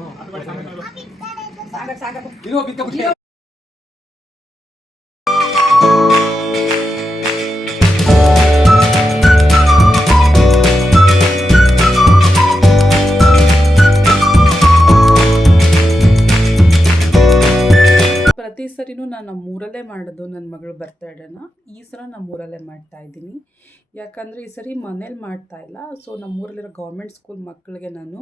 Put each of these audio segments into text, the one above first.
ಪ್ರತಿ ಸರಿನೂ ನಾನು ನಮ್ಮೂರಲ್ಲೇ ಮಾಡೋದು ನನ್ನ ಮಗಳ ಬರ್ತಡೇನ. ಈ ಸಲ ನಮ್ಮೂರಲ್ಲೇ ಮಾಡ್ತಾಯಿದ್ದೀನಿ. ಯಾಕಂದರೆ ಈ ಸರಿ ಮನೇಲಿ ಮಾಡ್ತಾಯಿಲ್ಲ. ಸೊ ನಮ್ಮೂರಲ್ಲಿರೋ ಗೌರ್ಮೆಂಟ್ ಸ್ಕೂಲ್ ಮಕ್ಕಳಿಗೆ ನಾನು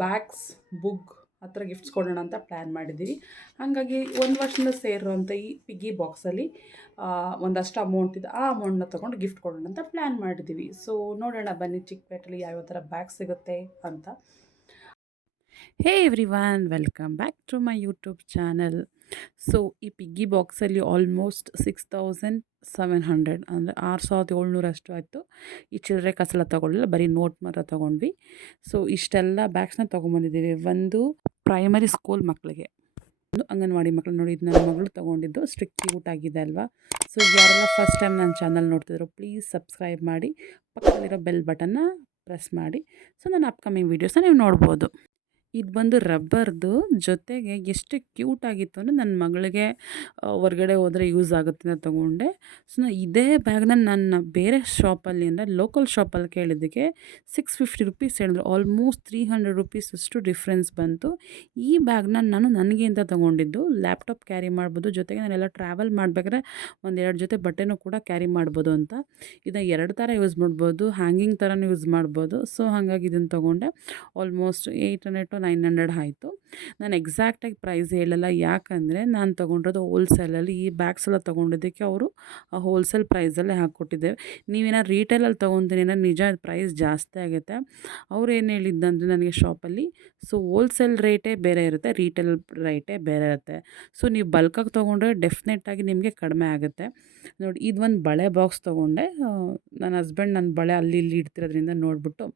ಬ್ಯಾಗ್ಸ್, ಬುಕ್ ಆ ಥರ ಗಿಫ್ಟ್ಸ್ ಕೊಡೋಣ ಅಂತ ಪ್ಲ್ಯಾನ್ ಮಾಡಿದ್ದೀವಿ. ಹಾಗಾಗಿ ಒಂದು ವರ್ಷದಿಂದ ಸೇರುವಂಥ ಈ ಪಿಗ್ಗಿ ಬಾಕ್ಸಲ್ಲಿ ಒಂದಷ್ಟು ಅಮೌಂಟ್ ಇದೆ. ಆ ಅಮೌಂಟನ್ನ ತೊಗೊಂಡು ಗಿಫ್ಟ್ ಕೊಡೋಣ ಅಂತ ಪ್ಲ್ಯಾನ್ ಮಾಡಿದ್ದೀವಿ. ಸೊ ನೋಡೋಣ ಬನ್ನಿ ಚಿಕ್ಕಪೇಟೆಲಿ ಯಾವ್ಯಾವ ಥರ ಬ್ಯಾಗ್ ಸಿಗುತ್ತೆ ಅಂತ. Hey everyone, welcome back to my YouTube channel. So ಈ ಪಿಗ್ಗಿ ಬಾಕ್ಸಲ್ಲಿ ಆಲ್ಮೋಸ್ಟ್ 6700 ಅಂದರೆ 6700 ಅಷ್ಟು ಆಯಿತು. ಈ ಚಿಲ್ಲರೆ ಕಾಸೆಲ್ಲ ತೊಗೊಳ್ಳಿಲ್ಲ, ಬರೀ ನೋಟ್ ಮಾತ್ರ ತೊಗೊಂಡ್ವಿ. ಸೊ ಇಷ್ಟೆಲ್ಲ ಬ್ಯಾಗ್ಸ್ನ ತೊಗೊಂಬಂದಿದ್ದೀವಿ. ಒಂದು ಪ್ರೈಮರಿ ಸ್ಕೂಲ್ ಮಕ್ಕಳಿಗೆ, ಒಂದು ಅಂಗನವಾಡಿ ಮಕ್ಕಳು. ನೋಡಿ, ಇದು ನನ್ನ ಮಗಳು ತೊಗೊಂಡಿದ್ದು. ಸ್ಟ್ರಿಕ್ ಕ್ಯೂಟ್ ಆಗಿದೆ ಅಲ್ವಾ? ಸೊ ಯಾರೆಲ್ಲ ಫಸ್ಟ್ ಟೈಮ್ ನನ್ನ ಚಾನಲ್ ನೋಡ್ತಿದ್ರು, ಪ್ಲೀಸ್ ಸಬ್ಸ್ಕ್ರೈಬ್ ಮಾಡಿ, ಪಕ್ಕದಲ್ಲಿರೋ ಬೆಲ್ ಬಟನ್ನ ಪ್ರೆಸ್ ಮಾಡಿ. ಸೊ ನನ್ನ ಅಪ್ಕಮಿಂಗ್ ವೀಡಿಯೋಸ್ನ ನೀವು ನೋಡ್ಬೋದು. ಇದು ಬಂದು ರಬ್ಬರ್ದು, ಜೊತೆಗೆ ಎಷ್ಟು ಕ್ಯೂಟ್ ಆಗಿತ್ತು ಅಂದರೆ ನನ್ನ ಮಗಳಿಗೆ ಹೊರ್ಗಡೆ ಹೋದರೆ ಯೂಸ್ ಆಗುತ್ತೆ ಅಂತ ತೊಗೊಂಡೆ. ಸೊ ಇದೇ ಬ್ಯಾಗ್ನ ನಾನು ಬೇರೆ ಶಾಪಲ್ಲಿ ಅಂದರೆ ಲೋಕಲ್ ಶಾಪಲ್ಲಿ ಕೇಳಿದ್ದಕ್ಕೆ 650 ರುಪೀಸ್ ಹೇಳಿದ್ರು. ಆಲ್ಮೋಸ್ಟ್ 300 ರುಪೀಸ್ ಅಷ್ಟು ಡಿಫ್ರೆನ್ಸ್ ಬಂತು. ಈ ಬ್ಯಾಗ್ನ ನಾನು ನನಗೆ ಅಂತ ತೊಗೊಂಡಿದ್ದು. ಲ್ಯಾಪ್ಟಾಪ್ ಕ್ಯಾರಿ ಮಾಡ್ಬೋದು, ಜೊತೆಗೆ ನಾನೆಲ್ಲ ಟ್ರಾವೆಲ್ ಮಾಡಬೇಕಾದ್ರೆ ಒಂದೆರಡು ಜೊತೆ ಬಟ್ಟೆನೂ ಕೂಡ ಕ್ಯಾರಿ ಮಾಡ್ಬೋದು ಅಂತ. ಇದನ್ನು 2 ಥರ ಯೂಸ್ ಮಾಡ್ಬೋದು, ಹ್ಯಾಂಗಿಂಗ್ ಥರನೂ ಯೂಸ್ ಮಾಡ್ಬೋದು. ಸೊ ಹಾಗಾಗಿ ಇದನ್ನು ತೊಗೊಂಡೆ. ಆಲ್ಮೋಸ್ಟ್ 800 to 900 ಆಯಿತು. ನಾನು ಎಕ್ಸಾಕ್ಟಾಗಿ ಪ್ರೈಸ್ ಹೇಳಲ್ಲ, ಯಾಕಂದರೆ ನಾನು ತೊಗೊಂಡಿರೋದು ಹೋಲ್ಸೇಲಲ್ಲಿ. ಈ ಬ್ಯಾಗ್ಸ್ ಎಲ್ಲ ತೊಗೊಂಡಿದ್ದಕ್ಕೆ ಅವರು ಹೋಲ್ಸೇಲ್ ಪ್ರೈಸಲ್ಲೇ ಹಾಕ್ಕೊಟ್ಟಿದ್ದೇವೆ. ನೀವೇನಾದ್ರು ರೀಟೇಲಲ್ಲಿ ತೊಗೊತೀನಿ ಅಂದರೆ ನಿಜ ಪ್ರೈಸ್ ಜಾಸ್ತಿ ಆಗುತ್ತೆ. ಅವ್ರು ಏನು ಹೇಳಿದ್ದಂದರೆ ನನಗೆ ಶಾಪಲ್ಲಿ, ಸೊ ಹೋಲ್ಸೇಲ್ ರೇಟೇ ಬೇರೆ ಇರುತ್ತೆ, ರೀಟೇಲ್ ರೇಟೇ ಬೇರೆ ಇರುತ್ತೆ. ಸೊ ನೀವು ಬಲ್ಕಾಗಿ ತೊಗೊಂಡ್ರೆ ಡೆಫಿನೆಟ್ಟಾಗಿ ನಿಮಗೆ ಕಡಿಮೆ ಆಗುತ್ತೆ. ನೋಡಿ, ಇದೊಂದು ಬಳೆ ಬಾಕ್ಸ್ ತೊಗೊಂಡೆ. ನನ್ನ ಹಸ್ಬೆಂಡ್ ನನ್ನ ಬಳೆ ಅಲ್ಲಿ ಇಲ್ಲಿ ಇಡ್ತಿರೋದ್ರಿಂದ ನೋಡಿಬಿಟ್ಟು,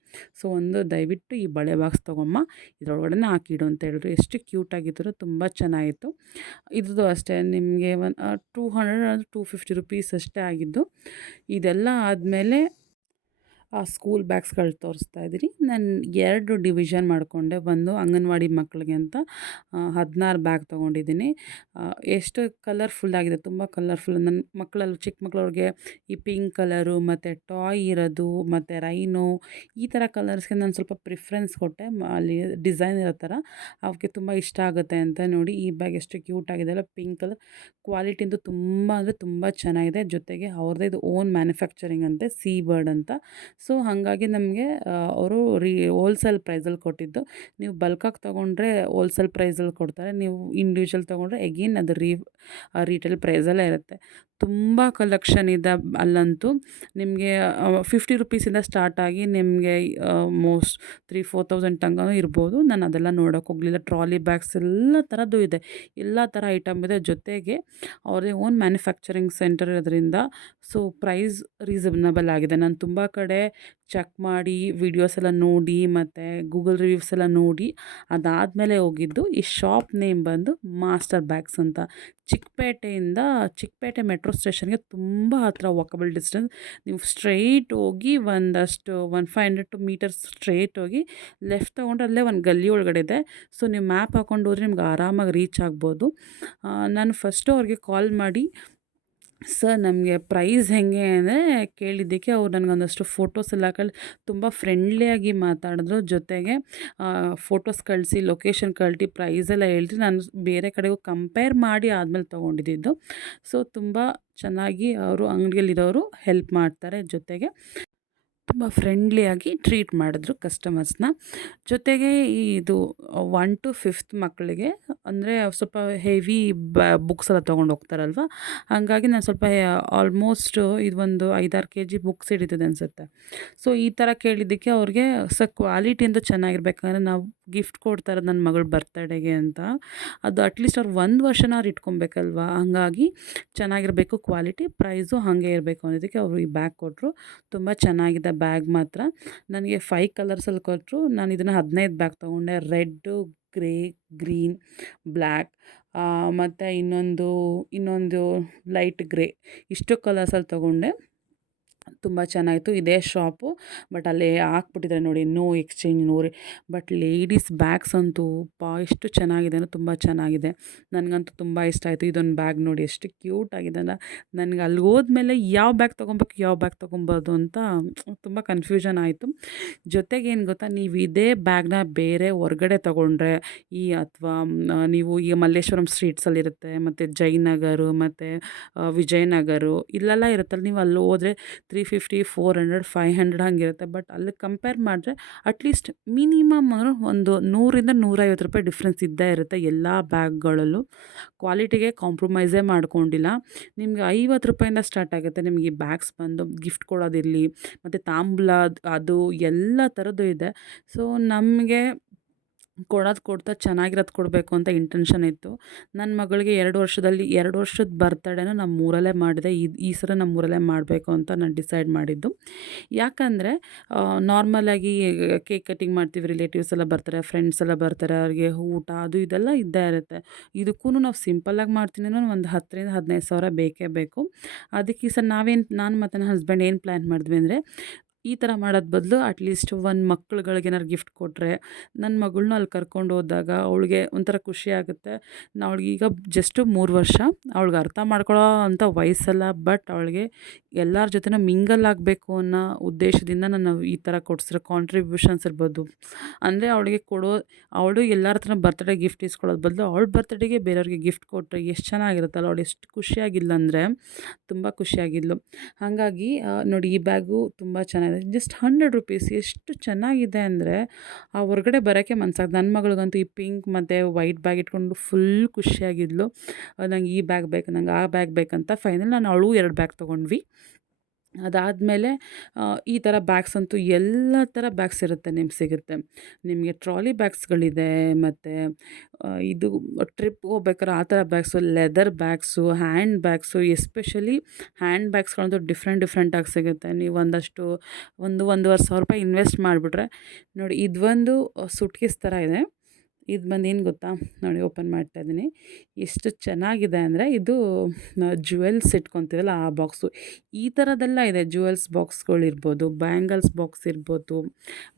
ಸೊ ದಯವಿಟ್ಟು ಈ ಬಳೆ ಬಾಕ್ಸ್ ತೊಗೊಮ್ಮ, ಇದರೊಳಗಡೆ ಹಾಕಿಡು ಅಂತ ಹೇಳಿದ್ರು. ಎಷ್ಟು ಕ್ಯೂಟಾಗಿದ್ದರು, ತುಂಬ ಚೆನ್ನಾಗಿತ್ತು. ಇದ್ರದ್ದು ಅಷ್ಟೇ ನಿಮಗೆ 200 250 ರುಪೀಸ್ ಅಷ್ಟೇ ಆಗಿದ್ದು. ಇದೆಲ್ಲ ಆದಮೇಲೆ ಆ ಸ್ಕೂಲ್ ಬ್ಯಾಗ್ಸ್ಗಳು ತೋರಿಸ್ತಾ ಇದ್ದೀನಿ. ನಾನು 2 ಡಿವಿಷನ್ ಮಾಡಿಕೊಂಡೆ. ಒಂದು ಅಂಗನವಾಡಿ ಮಕ್ಕಳಿಗೆ ಅಂತ 16 ಬ್ಯಾಗ್ ತೊಗೊಂಡಿದ್ದೀನಿ. ಎಷ್ಟು ಕಲರ್ಫುಲ್ ಆಗಿದೆ, ತುಂಬ ಕಲರ್ಫುಲ್. ನನ್ನ ಮಕ್ಕಳಲ್ಲಿ ಚಿಕ್ಕ ಮಕ್ಕಳವ್ರಿಗೆ ಈ ಪಿಂಕ್ ಕಲರು ಮತ್ತು ಟಾಯ್ ಇರೋದು ಮತ್ತು ರೈನು ಈ ಥರ ಕಲರ್ಸ್ಗೆ ನಾನು ಸ್ವಲ್ಪ ಪ್ರಿಫರೆನ್ಸ್ ಕೊಟ್ಟೆ. ಅಲ್ಲಿ ಡಿಸೈನ್ ಇರೋ ಥರ ಅವಕ್ಕೆ ತುಂಬ ಇಷ್ಟ ಆಗುತ್ತೆ ಅಂತ. ನೋಡಿ, ಈ ಬ್ಯಾಗ್ ಎಷ್ಟು ಕ್ಯೂಟ್ ಆಗಿದೆ ಅಲ್ಲ, ಪಿಂಕ್ ಕಲರ್. ಕ್ವಾಲಿಟಿಂದು ತುಂಬ ಅಂದರೆ ತುಂಬ ಚೆನ್ನಾಗಿದೆ. ಜೊತೆಗೆ ಅವ್ರದ್ದೇ ಇದು ಓನ್ ಮ್ಯಾನುಫ್ಯಾಕ್ಚರಿಂಗ್ ಅಂತೆ, ಸೀ ಬರ್ಡ್ ಅಂತ. ಸೊ ಹಾಗಾಗಿ ನಮಗೆ ಅವರು ಹೋಲ್ಸೇಲ್ ಪ್ರೈಸಲ್ಲಿ ಕೊಟ್ಟಿದ್ದು. ನೀವು ಬಲ್ಕಾಗಿ ತೊಗೊಂಡ್ರೆ ಹೋಲ್ಸೇಲ್ ಪ್ರೈಸಲ್ಲಿ ಕೊಡ್ತಾರೆ, ನೀವು ಇಂಡಿವಿಜುವಲ್ ತೊಗೊಂಡ್ರೆ ಎಗೇನ್ ಅದು ರೀಟೇಲ್ ಪ್ರೈಸಲ್ಲೇ ಇರುತ್ತೆ. ತುಂಬ ಕಲೆಕ್ಷನ್ ಇದೆ ಅಲ್ಲಂತೂ. ನಿಮಗೆ 50 ರುಪೀಸಿಂದ ಸ್ಟಾರ್ಟ್ ಆಗಿ ನಿಮಗೆ ಮೋಸ್ಟ್ 3,000-4,000 ತನಕನೂ ಇರ್ಬೋದು. ನಾನು ಅದೆಲ್ಲ ನೋಡೋಕೆ ಹೋಗಲಿಲ್ಲ. ಟ್ರಾಲಿ ಬ್ಯಾಗ್ಸ್ ಎಲ್ಲ ಥರದ್ದು ಇದೆ, ಎಲ್ಲ ಥರ ಐಟಮ್ ಇದೆ. ಜೊತೆಗೆ ಅವ್ರದ್ದೇ ಓನ್ ಮ್ಯಾನುಫ್ಯಾಕ್ಚರಿಂಗ್ ಸೆಂಟರ್ ಇರೋದ್ರಿಂದ ಸೊ ಪ್ರೈಸ್ ರೀಸನಬಲ್ ಆಗಿದೆ. ನಾನು ತುಂಬ ಕಡೆ ಚೆಕ್ ಮಾಡಿ, ವೀಡಿಯೋಸ್ ಎಲ್ಲ ನೋಡಿ ಮತ್ತು ಗೂಗಲ್ ರಿವ್ಯೂಸ್ ಎಲ್ಲ ನೋಡಿ ಅದಾದಮೇಲೆ ಹೋಗಿದ್ದು. ಈ ಶಾಪ್ ನೇಮ್ ಬಂದು ಮಾಸ್ಟರ್ ಬ್ಯಾಗ್ಸ್ ಅಂತ. ಚಿಕ್ಕಪೇಟೆ ಮೆಟ್ರೋ ಸ್ಟೇಷನ್ಗೆ ತುಂಬ ಹತ್ತಿರ, ವಾಕಬಲ್ ಡಿಸ್ಟೆನ್ಸ್. ನೀವು ಸ್ಟ್ರೈಟ್ ಹೋಗಿ ಒಂದಷ್ಟು 100-500 ಮೀಟರ್ಸ್ ಸ್ಟ್ರೈಟ್ ಹೋಗಿ ಲೆಫ್ಟ್ ತೊಗೊಂಡ್ರೆ ಅಲ್ಲೇ ಒಂದು ಗಲ್ಲಿ ಒಳಗಡೆ ಇದೆ. ಸೊ ನೀವು ಮ್ಯಾಪ್ ಹಾಕ್ಕೊಂಡು ಹೋದರೆ ನಿಮ್ಗೆ ಆರಾಮಾಗಿ ರೀಚ್ ಆಗ್ಬೋದು. ನಾನು ಫಸ್ಟು ಅವ್ರಿಗೆ ಕಾಲ್ ಮಾಡಿ, ಸರ್ ನಮಗೆ ಪ್ರೈಸ್ ಹೇಗೆ ಅಂದರೆ ಕೇಳಿದ್ದಕ್ಕೆ ಅವ್ರು ನನಗೊಂದಷ್ಟು ಫೋಟೋಸ್ ಎಲ್ಲ ತುಂಬ ಫ್ರೆಂಡ್ಲಿಯಾಗಿ ಮಾತಾಡಿದ್ರು. ಜೊತೆಗೆ ಫೋಟೋಸ್ ಕಳಿಸಿ, ಲೊಕೇಶನ್ ಕಳಿಸಿ, ಪ್ರೈಸೆಲ್ಲ ಹೇಳ್ರಿ. ನಾನು ಬೇರೆ ಕಡೆಗೂ ಕಂಪೇರ್ ಮಾಡಿ ಆದಮೇಲೆ ತೊಗೊಂಡಿದ್ದು. ಸೊ ತುಂಬ ಚೆನ್ನಾಗಿ ಅವರು ಅಂಗಡಿಯಲ್ಲಿರೋರು ಹೆಲ್ಪ್ ಮಾಡ್ತಾರೆ. ಜೊತೆಗೆ ತುಂಬ ಫ್ರೆಂಡ್ಲಿಯಾಗಿ ಟ್ರೀಟ್ ಮಾಡಿದ್ರು ಕಸ್ಟಮರ್ಸ್ನ. ಜೊತೆಗೆ ಇದು 1 to 5th ಮಕ್ಕಳಿಗೆ ಅಂದರೆ ಸ್ವಲ್ಪ ಹೆವಿ ಬುಕ್ಸ್ ಎಲ್ಲ ತೊಗೊಂಡು ಹೋಗ್ತಾರಲ್ವ, ಹಾಗಾಗಿ ನಾನು ಸ್ವಲ್ಪ ಆಲ್ಮೋಸ್ಟ್ ಇದು ಒಂದು 5-6 kg ಬುಕ್ಸ್ ಹಿಡಿತದೆ ಅನಿಸುತ್ತೆ. ಸೊ ಈ ಥರ ಕೇಳಿದ್ದಕ್ಕೆ ಅವ್ರಿಗೆ ಕ್ವಾಲಿಟಿಯಿಂದ ಚೆನ್ನಾಗಿರ್ಬೇಕಂದ್ರೆ, ನಾವು ಗಿಫ್ಟ್ ಕೊಡ್ತಾರೆ ನನ್ನ ಮಗಳ ಬರ್ತಡೇಗೆ ಅಂತ, ಅದು ಅಟ್ಲೀಸ್ಟ್ ಅವ್ರು 1 ವರ್ಷನಾದ್ರು ಇಟ್ಕೊಬೇಕಲ್ವ, ಹಾಗಾಗಿ ಚೆನ್ನಾಗಿರಬೇಕು ಕ್ವಾಲಿಟಿ, ಪ್ರೈಸು ಹಾಗೆ ಇರಬೇಕು ಅನ್ನೋದಕ್ಕೆ ಅವರು ಈ ಬ್ಯಾಗ್ ಕೊಟ್ಟರು. ತುಂಬ ಚೆನ್ನಾಗಿದೆ ಬ್ಯಾಗ್ ಮಾತ್ರ. ನನಗೆ 5 ಕಲರ್ಸಲ್ಲಿ ಕೊಟ್ಟರು. ನಾನು ಇದನ್ನು 15 ಬ್ಯಾಗ್ ತೊಗೊಂಡೆ. ರೆಡ್ಡು, ಗ್ರೇ, ಗ್ರೀನ್, ಬ್ಲ್ಯಾಕ್ ಮತ್ತು ಇನ್ನೊಂದು ಲೈಟ್ ಗ್ರೇ, ಇಷ್ಟು ಕಲರ್ಸಲ್ಲಿ ತೊಗೊಂಡೆ. ತುಂಬ ಚೆನ್ನಾಗಿತ್ತು. ಇದೇ ಶಾಪು, ಬಟ್ ಅಲ್ಲಿ ಹಾಕ್ಬಿಟ್ಟಿದ್ದಾರೆ ನೋಡಿ, no exchange no but ladies bags ಅಂತೂ ಎಷ್ಟು ಚೆನ್ನಾಗಿದೆ ಅಂದರೆ ತುಂಬ ಚೆನ್ನಾಗಿದೆ. ನನಗಂತೂ ತುಂಬ ಇಷ್ಟ ಆಯಿತು. ಇದೊಂದು ಬ್ಯಾಗ್ ನೋಡಿ ಎಷ್ಟು ಕ್ಯೂಟ್ ಆಗಿದೆ ಅಲ್ಲ. ನನಗೆ ಅಲ್ಲಿ ಹೋದ್ಮೇಲೆ ಯಾವ ಬ್ಯಾಗ್ ತೊಗೊಬೇಕು, ಯಾವ ಬ್ಯಾಗ್ ತೊಗೊಬೋದು ಅಂತ ತುಂಬ ಕನ್ಫ್ಯೂಷನ್ ಆಯಿತು. ಜೊತೆಗೆ ಏನು ಗೊತ್ತಾ, ನೀವು ಇದೇ ಬ್ಯಾಗ್ನ ಬೇರೆ ಹೊರ್ಗಡೆ ತೊಗೊಂಡ್ರೆ ಅಥವಾ ನೀವು ಈಗ ಮಲ್ಲೇಶ್ವರಂ ಸ್ಟ್ರೀಟ್ಸಲ್ಲಿರುತ್ತೆ, ಮತ್ತು ಜಯನಗರ ಮತ್ತು ವಿಜಯನಗರ ಇಲ್ಲೆಲ್ಲ ಇರುತ್ತಲ್ಲ, ನೀವು ಅಲ್ಲಿ ಹೋದರೆ 350, 400, 500 ಹಂಗಿರುತ್ತೆ. ಬಟ್ ಅಲ್ಲಿ ಕಂಪೇರ್ ಮಾಡಿದ್ರೆ ಅಟ್ಲೀಸ್ಟ್ ಮಿನಿಮಮ್ ಅಂದ್ರೆ ಒಂದು 100-150 ರೂಪಾಯಿ ಡಿಫ್ರೆನ್ಸ್ ಇದ್ದೇ ಇರುತ್ತೆ ಎಲ್ಲ ಬ್ಯಾಗ್ಗಳಲ್ಲೂ. ಕ್ವಾಲಿಟಿಗೆ ಕಾಂಪ್ರಮೈಸೇ ಮಾಡ್ಕೊಂಡಿಲ್ಲ. ನಿಮಗೆ 50 ರೂಪಾಯಿಂದ ಸ್ಟಾರ್ಟ್ ಆಗುತ್ತೆ ನಿಮಗೆ ಈ ಬ್ಯಾಗ್ಸ್ ಬಂದು. ಗಿಫ್ಟ್ ಕೊಡೋದಿರಲಿ, ಮತ್ತು ತಾಂಬೂಲ ಅದು ಎಲ್ಲ ಥರದ್ದು ಇದೆ. ಸೊ ನಮಗೆ ಕೊಡ್ತಾ ಚೆನ್ನಾಗಿರೋದು ಕೊಡಬೇಕು ಅಂತ ಇಂಟೆನ್ಷನ್ ಇತ್ತು. ನನ್ನ ಮಗಳಿಗೆ 2 ವರ್ಷದ ಬರ್ತಡೇನ ನಮ್ಮೂರಲ್ಲೇ ಮಾಡಿದೆ. ಈ ಸಲ ನಮ್ಮೂರಲ್ಲೇ ಮಾಡಬೇಕು ಅಂತ ನಾನು ಡಿಸೈಡ್ ಮಾಡಿದ್ದು. ಯಾಕಂದರೆ ನಾರ್ಮಲಾಗಿ ಕೇಕ್ ಕಟ್ಟಿಂಗ್ ಮಾಡ್ತೀವಿ, ರಿಲೇಟಿವ್ಸ್ ಎಲ್ಲ ಬರ್ತಾರೆ, ಫ್ರೆಂಡ್ಸ್ ಎಲ್ಲ ಬರ್ತಾರೆ, ಅವ್ರಿಗೆ ಊಟ ಅದು ಇದೆಲ್ಲ ಇದ್ದೇ ಇರುತ್ತೆ. ಇದಕ್ಕೂ ನಾವು ಸಿಂಪಲ್ಲಾಗಿ ಮಾಡ್ತೀನಿ ಅಂದರೆ ಒಂದು 10,000-15,000 ಸಾವಿರ ಬೇಕೇ ಬೇಕು. ಅದಕ್ಕೆ ಈ ಸಲ ನಾನು ಮತ್ತು ನನ್ನ ಹಸ್ಬೆಂಡ್ ಏನು ಪ್ಲ್ಯಾನ್ ಮಾಡಿದ್ವಿ ಅಂದರೆ, ಈ ಥರ ಮಾಡೋದು ಬದಲು ಅಟ್ಲೀಸ್ಟ್ ಒಂದು ಮಕ್ಳುಗಳಿಗೆ ಏನಾರು ಗಿಫ್ಟ್ ಕೊಟ್ಟರೆ, ನನ್ನ ಮಗಳ್ನೂ ಅಲ್ಲಿ ಕರ್ಕೊಂಡು ಹೋದಾಗ ಅವಳಿಗೆ ಒಂಥರ ಖುಷಿ ಆಗುತ್ತೆ. ಅವಳಿಗೀಗ ಜಸ್ಟ್ 3 ವರ್ಷ, ಅವಳಿಗೆ ಅರ್ಥ ಮಾಡ್ಕೊಳ್ಳೋ ಅಂಥ ವಯಸ್ಸಲ್ಲ. ಬಟ್ ಅವಳಿಗೆ ಎಲ್ಲರ ಜೊತೆನೂ ಮಿಂಗಲ್ ಆಗಬೇಕು ಅನ್ನೋ ಉದ್ದೇಶದಿಂದ ನಾನು ಈ ಥರ ಕೊಡಿಸಿರೋ ಕಾಂಟ್ರಿಬ್ಯೂಷನ್ಸ್ ಇರ್ಬೋದು. ಅಂದರೆ ಅವಳು ಎಲ್ಲರ ಹತ್ರನೂ ಬರ್ತ್ಡೇ ಗಿಫ್ಟ್ ಇಸ್ಕೊಳ್ಳೋದು ಬದಲು ಅವಳ ಬರ್ತ್ಡೇಗೆ ಬೇರೆಯವ್ರಿಗೆ ಗಿಫ್ಟ್ ಕೊಟ್ಟರೆ ಎಷ್ಟು ಚೆನ್ನಾಗಿರುತ್ತಲ್ಲ. ಅವಳು ಎಷ್ಟು ಖುಷಿಯಾಗಿಲ್ಲ ಅಂದರೆ ತುಂಬ ಖುಷಿಯಾಗಿದ್ಲು. ಹಾಗಾಗಿ ನೋಡಿ, ಈ ಬ್ಯಾಗು ತುಂಬ ಚೆನ್ನಾಗಿದೆ. Just 100 rupees. ಎಷ್ಟು ಚೆನ್ನಾಗಿದೆ ಅಂದರೆ ಹೊರಗಡೆ ಬರೋಕ್ಕೆ ಮನ್ಸಾಗ್ತದೆ. ನನ್ನ ಮಗಳಿಗಂತೂ ಈ ಪಿಂಕ್ ಮತ್ತು ವೈಟ್ ಬ್ಯಾಗ್ ಇಟ್ಕೊಂಡು ಫುಲ್ ಖುಷಿಯಾಗಿದ್ಲು. ನಂಗೆ ಈ ಬ್ಯಾಗ್ ಬೇಕು, ನಂಗೆ ಆ ಬ್ಯಾಗ್ ಬೇಕಂತ. ಫೈನಲ್ ನಾನು ಅವಳು 2 ಬ್ಯಾಗ್ ತೊಗೊಂಡ್ವಿ. ಅದಾದಮೇಲೆ ಈ ಥರ ಬ್ಯಾಗ್ಸ್ ಅಂತೂ ಎಲ್ಲ ಥರ ಬ್ಯಾಗ್ಸ್ ಇರುತ್ತೆ, ನಿಮ್ಗೆ ಸಿಗುತ್ತೆ. ನಿಮಗೆ ಟ್ರಾಲಿ ಬ್ಯಾಗ್ಸ್ಗಳಿದೆ, ಮತ್ತು ಇದು ಟ್ರಿಪ್ಗೆ ಹೋಗ್ಬೇಕಾದ್ರೆ ಆ ಥರ bags, leather bags, hand bags. Especially hand ಬ್ಯಾಗ್ಸ್ಗಳಂತೂ ಡಿಫ್ರೆಂಟಾಗಿ ಸಿಗುತ್ತೆ. ನೀವು ಒಂದಷ್ಟು 1-1.5 ಸಾವಿರ ರೂಪಾಯಿ ಇನ್ವೆಸ್ಟ್ ಮಾಡಿಬಿಟ್ರೆ ನೋಡಿ. ಇದೊಂದು ಸೂಟ್ಕೇಸ್ ಥರ ಇದೆ. ಇದು ಬಂದು ಏನು ಗೊತ್ತಾ, ನೋಡಿ ಓಪನ್ ಮಾಡ್ತಾ ಇದ್ದೀನಿ. ಎಷ್ಟು ಚೆನ್ನಾಗಿದೆ ಅಂದರೆ, ಇದು ಜ್ಯುವೆಲ್ಸ್ ಇಟ್ಕೊತೀವಲ್ಲ ಆ ಬಾಕ್ಸು. ಈ ಥರದ್ದೆಲ್ಲ ಇದೆ. ಜ್ಯುವೆಲ್ಸ್ ಬಾಕ್ಸ್ಗಳಿರ್ಬೋದು, ಬ್ಯಾಂಗಲ್ಸ್ ಬಾಕ್ಸ್ ಇರ್ಬೋದು,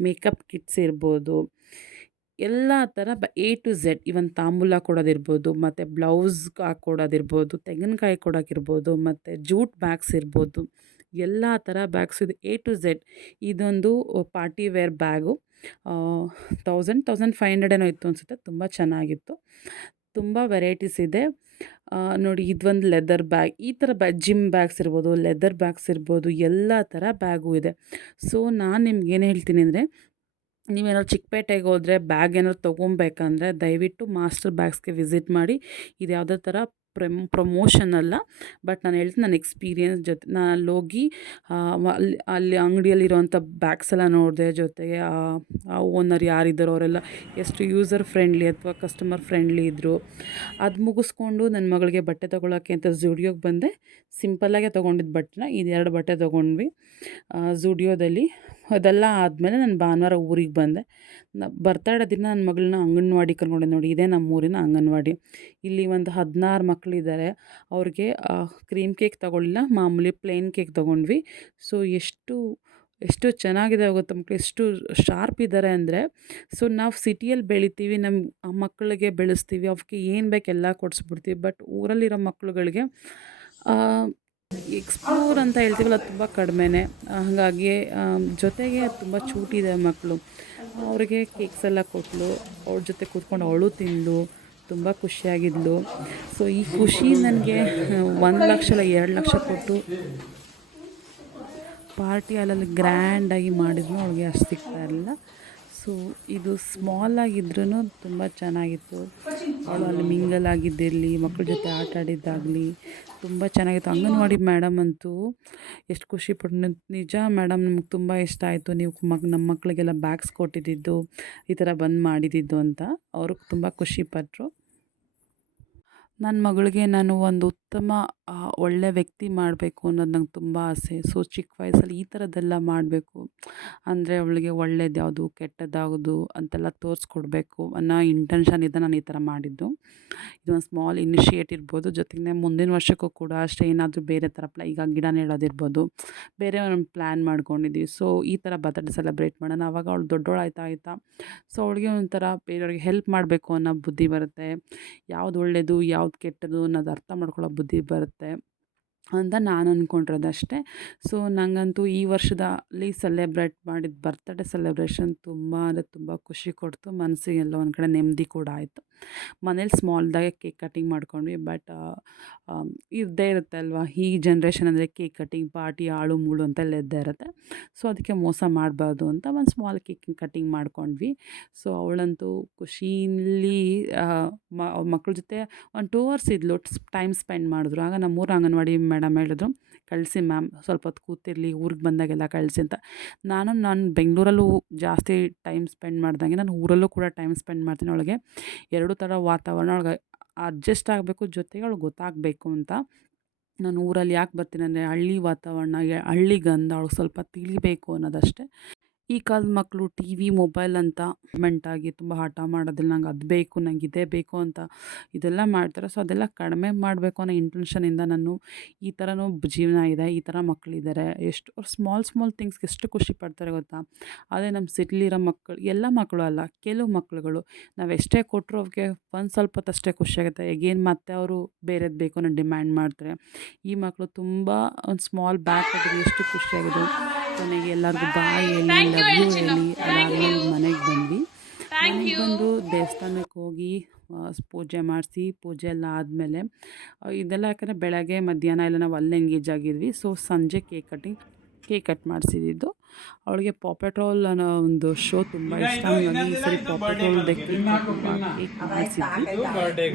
ಮೇಕಪ್ ಕಿಟ್ಸ್ ಇರ್ಬೋದು, ಎಲ್ಲ ಥರ A to Z. ಇವನ್ ತಾಂಬೂಲ ಕೊಡೋದಿರ್ಬೋದು, ಮತ್ತು ಬ್ಲೌಸ್ ಹಾಕ್ಕೊಡೋದಿರ್ಬೋದು, ತೆಂಗಿನಕಾಯಿ ಕೊಡೋಕ್ಕಿರ್ಬೋದು, ಮತ್ತು ಜೂಟ್ ಬ್ಯಾಗ್ಸ್ ಇರ್ಬೋದು, ಎಲ್ಲ ಥರ ಬ್ಯಾಗ್ಸ್ ಇದೆ A to Z. ಇದೊಂದು ಪಾರ್ಟಿ ವೇರ್ ಬ್ಯಾಗು. 1,500 ಏನೋ ಇತ್ತು ಅನಿಸುತ್ತೆ. ತುಂಬ ಚೆನ್ನಾಗಿತ್ತು. ತುಂಬ ವೆರೈಟೀಸ್ ಇದೆ. ನೋಡಿ, ಇದೊಂದು ಲೆದರ್ ಬ್ಯಾಗ್. ಈ ಥರ ಜಿಮ್ ಬ್ಯಾಗ್ಸ್ ಇರ್ಬೋದು, ಲೆದರ್ ಬ್ಯಾಗ್ಸ್ ಇರ್ಬೋದು, ಎಲ್ಲ ಥರ ಬ್ಯಾಗು ಇದೆ. ಸೊ ನಾನು ನಿಮ್ಗೇನು ಹೇಳ್ತೀನಿ ಅಂದರೆ, ನೀವೇನಾದ್ರು ಚಿಕ್ಕಪೇಟೆಗೆ ಹೋದರೆ ಬ್ಯಾಗ್ ಏನಾದ್ರು ತೊಗೊಬೇಕಂದ್ರೆ ದಯವಿಟ್ಟು ಮಾಸ್ಟರ್ ಬ್ಯಾಗ್ಸ್ಗೆ ವಿಸಿಟ್ ಮಾಡಿ. ಇದು ಯಾವುದೇ ಥರ ಪ್ರಮೋಷನ್ ಅಲ್ಲ, ಬಟ್ ನಾನು ಹೇಳ್ತೀನಿ ನನ್ನ ಎಕ್ಸ್ಪೀರಿಯನ್ಸ್ ಜೊತೆ. ನಾನು ಅಲ್ಲೋಗಿ ಅಲ್ಲಿ ಅಂಗಡಿಯಲ್ಲಿರೋವಂಥ ಬ್ಯಾಗ್ಸ್ ಎಲ್ಲ ನೋಡಿದೆ. ಜೊತೆಗೆ ಆ ಓನರ್ ಯಾರಿದ್ದಾರೋ ಅವರೆಲ್ಲ ಎಷ್ಟು ಯೂಸರ್ ಫ್ರೆಂಡ್ಲಿ ಅಥವಾ ಕಸ್ಟಮರ್ ಫ್ರೆಂಡ್ಲಿ ಇದ್ದರು. ಅದು ಮುಗಿಸ್ಕೊಂಡು ನನ್ನ ಮಗಳಿಗೆ ಬಟ್ಟೆ ತೊಗೊಳಕ್ಕೆ ಅಂತ ಝೂಡಿಯೋಗೆ ಬಂದೆ. ಸಿಂಪಲ್ಲಾಗೆ ತೊಗೊಂಡಿದ್ದು ಬಟ್ಟೆನ, ಇದು 2 ಬಟ್ಟೆ ತೊಗೊಂಡ್ವಿ ಝೂಡಿಯೋದಲ್ಲಿ. ಅದೆಲ್ಲ ಆದಮೇಲೆ ನಾನು ಭಾನುವಾರ ಊರಿಗೆ ಬಂದೆ. ಬರ್ತಡೇ ದಿನ ನನ್ನ ಮಗಳನ್ನ ಅಂಗನವಾಡಿ ಕರ್ಕೊಂಡೆ. ನೋಡಿ, ಇದೇ ನಮ್ಮೂರಿನ ಅಂಗನವಾಡಿ. ಇಲ್ಲಿ ಒಂದು 16 ಮಕ್ಕಳಿದ್ದಾರೆ. ಅವ್ರಿಗೆ ಕ್ರೀಮ್ ಕೇಕ್ ತೊಗೊಳ್ಳಿಲ್ಲ, ಮಾಮೂಲಿ ಪ್ಲೇನ್ ಕೇಕ್ ತೊಗೊಂಡ್ವಿ. ಸೊ ಎಷ್ಟು ಚೆನ್ನಾಗಿದೆ ಗೊತ್ತಾ, ಮಕ್ಕಳು ಎಷ್ಟು ಶಾರ್ಪ್ ಇದ್ದಾರೆ ಅಂದರೆ. ಸೊ ನಾವು ಸಿಟಿಯಲ್ಲಿ ಬೆಳಿತೀವಿ, ನಮ್ಮ ಮಕ್ಕಳಿಗೆ ಬೆಳೆಸ್ತೀವಿ, ಅವಕ್ಕೆ ಏನು ಬೇಕು ಎಲ್ಲ ಕೊಡಿಸ್ಬಿಡ್ತೀವಿ. ಬಟ್ ಊರಲ್ಲಿರೋ ಮಕ್ಕಳುಗಳಿಗೆ ಎಕ್ಸ್ಪ್ಲೋರ್ ಅಂತ ಹೇಳ್ತೀವಲ್ಲ, ತುಂಬ ಕಡಿಮೆನೇ. ಹಾಗಾಗಿ ಜೊತೆಗೆ ತುಂಬ ಚೂಟಿದೆ ಮಕ್ಕಳು. ಅವ್ರಿಗೆ ಕೇಕ್ಸ್ ಎಲ್ಲ ಕೊಟ್ಟಳು, ಅವ್ರ ಜೊತೆ ಕೂತ್ಕೊಂಡು ಅವಳು ತಿಂದಳು, ತುಂಬ ಖುಷಿಯಾಗಿದ್ಲು. ಸೊ ಈ ಖುಷಿ ನನಗೆ 1 ಲಕ್ಷ ಅಲ್ಲ 2 ಲಕ್ಷ ಕೊಟ್ಟು ಪಾರ್ಟಿ ಹಾಲಲ್ಲಿ ಗ್ರ್ಯಾಂಡಾಗಿ ಮಾಡಿದ್ರು ಅವಳಿಗೆ ಅಷ್ಟು ಸಿಗ್ತಾ ಇರಲಿಲ್ಲ. ಸೊ ಇದು ಸ್ಮಾಲ್ ಆಗಿದ್ರೂ ತುಂಬ ಚೆನ್ನಾಗಿತ್ತು. ಅವಳು ಅಲ್ಲಿ ಮಿಂಗಲ್ ಆಗಿದ್ದಿರಲಿ, ಮಕ್ಕಳ ಜೊತೆ ಆಟ ಆಡಿದ್ದಾಗಲಿ ತುಂಬ ಚೆನ್ನಾಗಿತ್ತು. ಅಂಗನವಾಡಿ ಮೇಡಮ್ ಅಂತೂ ಎಷ್ಟು ಖುಷಿಪಟ್ಟು, ನಿಜ ಮೇಡಮ್ ನಮ್ಗೆ ತುಂಬ ಇಷ್ಟ ಆಯಿತು, ನೀವು ನಮ್ಮ ಮಕ್ಕಳಿಗೆಲ್ಲ ಬ್ಯಾಗ್ಸ್ ಕೊಟ್ಟಿದ್ದು, ಈ ಥರ ಬಂದು ಮಾಡಿದ್ದು ಅಂತ ಅವರು ತುಂಬ ಖುಷಿಪಟ್ಟರು. ನನ್ನ ಮಗಳಿಗೆ ನಾನು ಒಂದು ಉತ್ತಮ ಒಳ್ಳೆಯ ವ್ಯಕ್ತಿ ಮಾಡಬೇಕು ಅನ್ನೋದು ನಂಗೆ ತುಂಬ ಆಸೆ. ಸೊ ಚಿಕ್ಕ ವಯಸ್ಸಲ್ಲಿ ಈ ಥರದ್ದೆಲ್ಲ ಮಾಡಬೇಕು, ಅಂದರೆ ಅವಳಿಗೆ ಒಳ್ಳೇದು ಯಾವುದು ಕೆಟ್ಟದ್ಯಾವುದು ಅಂತೆಲ್ಲ ತೋರಿಸ್ಕೊಡ್ಬೇಕು ಅನ್ನೋ ಇಂಟೆನ್ಷನಿಂದ ನಾನು ಈ ಥರ ಮಾಡಿದ್ದು. ಇದೊಂದು ಸ್ಮಾಲ್ ಇನಿಷಿಯೇಟ್ ಇರ್ಬೋದು. ಜೊತೆಗೆ ಮುಂದಿನ ವರ್ಷಕ್ಕೂ ಕೂಡ ಅಷ್ಟೇ ಏನಾದರೂ ಬೇರೆ ಥರ ಈಗ ಗಿಡ ನೆಡೋದಿರ್ಬೋದು, ಬೇರೆ ಒಂದು ಪ್ಲ್ಯಾನ್ ಮಾಡ್ಕೊಂಡಿದ್ದೀವಿ. ಸೊ ಈ ಥರ ಬರ್ತ್ಡೇ ಸೆಲೆಬ್ರೇಟ್ ಮಾಡೋಣ. ಆವಾಗ ಅವಳು ದೊಡ್ಡವಳಾಗ್ತಾ ಆಯಿತಾ ಸೊ ಅವಳಿಗೆ ಒಂಥರ ಬೇರೆಯವ್ರಿಗೆ ಹೆಲ್ಪ್ ಮಾಡಬೇಕು ಅನ್ನೋ ಬುದ್ಧಿ ಬರುತ್ತೆ. ಯಾವ್ದು ಒಳ್ಳೆಯದು ಯಾವ್ದು ಕೆಟ್ಟದ್ದು ಅನ್ನೋದು ಅರ್ಥ ಮಾಡ್ಕೊಳ್ಳೋ ಬುದ್ಧಿ ಬರುತ್ತೆ ಅಂತ ನಾನು ಅಂದ್ಕೊಂಡಿರೋದಷ್ಟೇ. ಸೊ ನನಗಂತೂ ಈ ವರ್ಷದಲ್ಲಿ ಸೆಲೆಬ್ರೇಟ್ ಮಾಡಿದ ಬರ್ತ್ಡೇ ಸೆಲೆಬ್ರೇಷನ್ ತುಂಬ ಅಂದರೆ ತುಂಬ ಖುಷಿ ಕೊಡ್ತು. ಮನಸ್ಸಿಗೆಲ್ಲ ಒಂದು ಕಡೆ ನೆಮ್ಮದಿ ಕೂಡ ಆಯಿತು. ಮನೇಲಿ ಸ್ಮಾಲ್ದಾಗೆ ಕೇಕ್ ಕಟಿಂಗ್ ಮಾಡ್ಕೊಂಡ್ವಿ. ಬಟ್ ಇದ್ದೇ ಇರುತ್ತೆ ಅಲ್ವಾ, ಈ ಜನ್ರೇಷನ್ ಅಂದರೆ ಕೇಕ್ ಕಟಿಂಗ್ ಪಾರ್ಟಿ ಆಳು ಮೂಳು ಅಂತೆಲ್ಲ ಇದ್ದೇ ಇರುತ್ತೆ. ಸೊ ಅದಕ್ಕೆ ಮೋಸ ಮಾಡಬಾರ್ದು ಅಂತ ಒಂದು ಸ್ಮಾಲ್ ಕೇಕ್ ಕಟಿಂಗ್ ಮಾಡ್ಕೊಂಡ್ವಿ. ಸೊ ಅವಳಂತೂ ಖುಷಿಯಲ್ಲಿ ಮಕ್ಳ ಜೊತೆ ಒಂದು 2 ಅವರ್ಸ್ ಇದ್ಲು, ಟೈಮ್ ಸ್ಪೆಂಡ್ ಮಾಡಿದ್ರು. ಆಗ ನಮ್ಮೂರು ಅಂಗನವಾಡಿ ಮೇಡಮ್ ಹೇಳಿದ್ರು, ಕಳಿಸಿ ಮ್ಯಾಮ್ ಸ್ವಲ್ಪ ಹೊತ್ತು ಕೂತಿರಲಿ, ಊರಿಗೆ ಬಂದಾಗೆಲ್ಲ ಕಳಿಸಿ ಅಂತ. ನಾನು ಬೆಂಗಳೂರಲ್ಲೂ ಜಾಸ್ತಿ ಟೈಮ್ ಸ್ಪೆಂಡ್ ಮಾಡ್ದಂಗೆ ನಾನು ಊರಲ್ಲೂ ಕೂಡ ಟೈಮ್ ಸ್ಪೆಂಡ್ ಮಾಡ್ತೀನಿ. ಅವಳಿಗೆ ಎರಡೂ ಥರ ವಾತಾವರಣ ಅವಳಿಗೆ ಅಡ್ಜಸ್ಟ್ ಆಗಬೇಕು, ಜೊತೆಗೆ ಅವಳಿಗೆ ಗೊತ್ತಾಗಬೇಕು ಅಂತ. ನಾನು ಊರಲ್ಲಿ ಯಾಕೆ ಬರ್ತೀನಿ ಅಂದರೆ ಹಳ್ಳಿ ವಾತಾವರಣ, ಹಳ್ಳಿ ಗಂಧ ಅವಳಿಗೆ ಸ್ವಲ್ಪ ತಿಳಿಬೇಕು ಅನ್ನೋದಷ್ಟೇ. ಈ ಕಾಲದ ಮಕ್ಕಳು ಟಿ ವಿ ಮೊಬೈಲ್ ಅಂತ ಮೆಂಟಾಗಿ ತುಂಬ ಹಠ ಮಾಡೋದಿಲ್ಲ. ನಂಗೆ ಅದು ಬೇಕು, ನಂಗೆ ಇದೇ ಬೇಕು ಅಂತ ಇದೆಲ್ಲ ಮಾಡ್ತಾರೆ. ಸೊ ಅದೆಲ್ಲ ಕಡಿಮೆ ಮಾಡಬೇಕು ಅನ್ನೋ ಇಂಟೆನ್ಷನಿಂದ ನಾನು ಈ ಥರನೂ ಜೀವನ ಇದೆ, ಈ ಥರ ಮಕ್ಕಳಿದ್ದಾರೆ, ಎಷ್ಟು ಸ್ಮಾಲ್ ಥಿಂಗ್ಸ್ಗೆ ಎಷ್ಟು ಖುಷಿ ಪಡ್ತಾರೆ ಗೊತ್ತಾ. ಅದೇ ನಮ್ಮ ಸಿಟಿಲಿರೋ ಮಕ್ಕಳು, ಎಲ್ಲ ಮಕ್ಕಳು ಅಲ್ಲ, ಕೆಲವು ಮಕ್ಕಳುಗಳು ನಾವು ಎಷ್ಟೇ ಕೊಟ್ಟರು ಅವ್ರಿಗೆ ಒಂದು ಸ್ವಲ್ಪ ಹೊತ್ತಷ್ಟೇ ಖುಷಿಯಾಗುತ್ತೆ. ಎಗೇನ್ ಮತ್ತೆ ಅವರು ಬೇರೆದು ಬೇಕು ಅನ್ನೋ ಡಿಮ್ಯಾಂಡ್ ಮಾಡ್ತಾರೆ. ಈ ಮಕ್ಕಳು ತುಂಬ ಒಂದು ಸ್ಮಾಲ್ ಬ್ಯಾಗ್ ಕೊಟ್ಟಿದ್ದು ಎಷ್ಟು ಖುಷಿಯಾಗಿದೆ. ಕೊನೆಗೆ ಎಲ್ಲರಿಗೂ ಬಾಯ್ ಹೇಳಿ ಲವ್ ಯು ಹೇಳಿ ಅದಾದಮೇಲೆ ಮನೆಗೆ ಬಂದ್ವಿ. ಮನೆಗೆ ಬಂದು ದೇವಸ್ಥಾನಕ್ಕೆ ಹೋಗಿ ಪೂಜೆ ಮಾಡಿಸಿ, ಪೂಜೆ ಎಲ್ಲ ಆದಮೇಲೆ ಇದೆಲ್ಲ ಯಾಕಂದರೆ ಬೆಳಗ್ಗೆ ಮಧ್ಯಾಹ್ನ ಎಲ್ಲ ನಾವು ಅಲ್ಲೇ ಎಂಗೇಜ್ ಆಗಿದ್ವಿ. ಸೊ ಸಂಜೆ ಕೇಕ್ ಕಟ್ ಮಾಡಿಸಿದ್ದು. ಅವಳಿಗೆ ಪಾಪೆಟ್ ರೋಲ್ ಅನ್ನೋ ಒಂದು ಶೋ ತುಂಬ ಇಷ್ಟ. ಹಾಗಾಗಿ ಈ ಸರಿ ಪಾಪೆಟ್ ರೋಲ್ದೆ ಕೇಕ್ ಮಾಡಿಸಿದ್ವಿ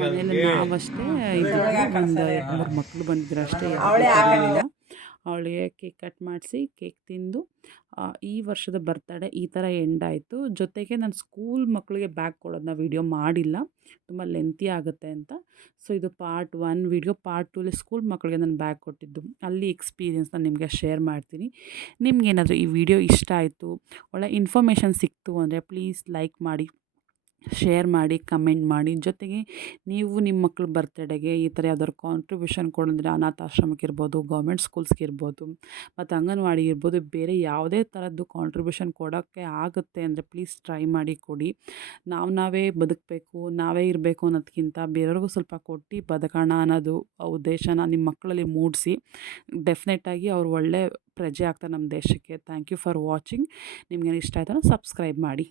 ಮನೇಲಿ. ನಾವಷ್ಟೇ ಇದ್ದಿದ್ದು, ಒಂದು 2-3 ಮಕ್ಕಳು ಬಂದಿದ್ರು ಅಷ್ಟೇ, ಯಾರಿಲ್ಲ. ಅವಳಿಗೆ ಕೇಕ್ ಕಟ್ ಮಾಡಿಸಿ ಕೇಕ್ ತಿಂದು ಈ ವರ್ಷದ ಬರ್ತಡೇ ಈ ಥರ ಎಂಡ್ ಆಯಿತು. ಜೊತೆಗೆ ನಾನು ಸ್ಕೂಲ್ ಮಕ್ಕಳಿಗೆ ಬ್ಯಾಗ್ ಕೊಡೋದನ್ನ ವೀಡಿಯೋ ಮಾಡಿಲ್ಲ, ತುಂಬ ಲೆಂತಿ ಆಗುತ್ತೆ ಅಂತ. ಸೊ ಇದು ಪಾರ್ಟ್ 1 ವೀಡಿಯೋ. ಪಾರ್ಟ್ 2ಅಲ್ಲಿ ಸ್ಕೂಲ್ ಮಕ್ಕಳಿಗೆ ನಾನು ಬ್ಯಾಗ್ ಕೊಟ್ಟಿದ್ದು, ಅಲ್ಲಿ ಎಕ್ಸ್ಪೀರಿಯೆನ್ಸ್ನ ನಿಮಗೆ ಶೇರ್ ಮಾಡ್ತೀನಿ. ನಿಮಗೇನಾದರೂ ಈ ವಿಡಿಯೋ ಇಷ್ಟ ಆಯಿತು, ಒಳ್ಳೆ ಇನ್ಫಾರ್ಮೇಷನ್ ಸಿಕ್ತು ಅಂದರೆ ಪ್ಲೀಸ್ ಲೈಕ್ ಮಾಡಿ, ಶೇರ್ ಮಾಡಿ, ಕಮೆಂಟ್ ಮಾಡಿ. ಜೊತೆಗೆ ನೀವು ನಿಮ್ಮ ಮಕ್ಕಳ ಬರ್ತ್ಡೇಗೆ ಈ ಥರ ಯಾವ್ದಾದ್ರು ಕಾಂಟ್ರಿಬ್ಯೂಷನ್ ಕೊಡಿದ್ರೆ ಅನಾಥಾಶ್ರಮಕ್ಕೆ ಇರ್ಬೋದು, ಗೌರ್ಮೆಂಟ್ ಸ್ಕೂಲ್ಸ್ಗೆ ಇರ್ಬೋದು, ಮತ್ತು ಅಂಗನವಾಡಿ ಇರ್ಬೋದು, ಬೇರೆ ಯಾವುದೇ ಥರದ್ದು ಕಾಂಟ್ರಿಬ್ಯೂಷನ್ ಕೊಡೋಕ್ಕೆ ಆಗುತ್ತೆ ಅಂದರೆ ಪ್ಲೀಸ್ ಟ್ರೈ ಮಾಡಿ ಕೊಡಿ. ನಾವೇ ಬದುಕಬೇಕು, ನಾವೇ ಇರಬೇಕು ಅನ್ನೋದಕ್ಕಿಂತ ಬೇರೆಯವ್ರಿಗೂ ಸ್ವಲ್ಪ ಕೊಟ್ಟು ಬದುಕೋಣ ಅನ್ನೋದು ಉದ್ದೇಶನ ನಿಮ್ಮ ಮಕ್ಕಳಲ್ಲಿ ಮೂಡಿಸಿ. ಡೆಫಿನೆಟಾಗಿ ಅವ್ರು ಒಳ್ಳೆ ಪ್ರಜೆ ಆಗ್ತಾರೆ ನಮ್ಮ ದೇಶಕ್ಕೆ. Thank you for watching. ನಿಮ್ಗೇನು ಇಷ್ಟ ಆಯಿತು ಸಬ್ಸ್ಕ್ರೈಬ್ ಮಾಡಿ.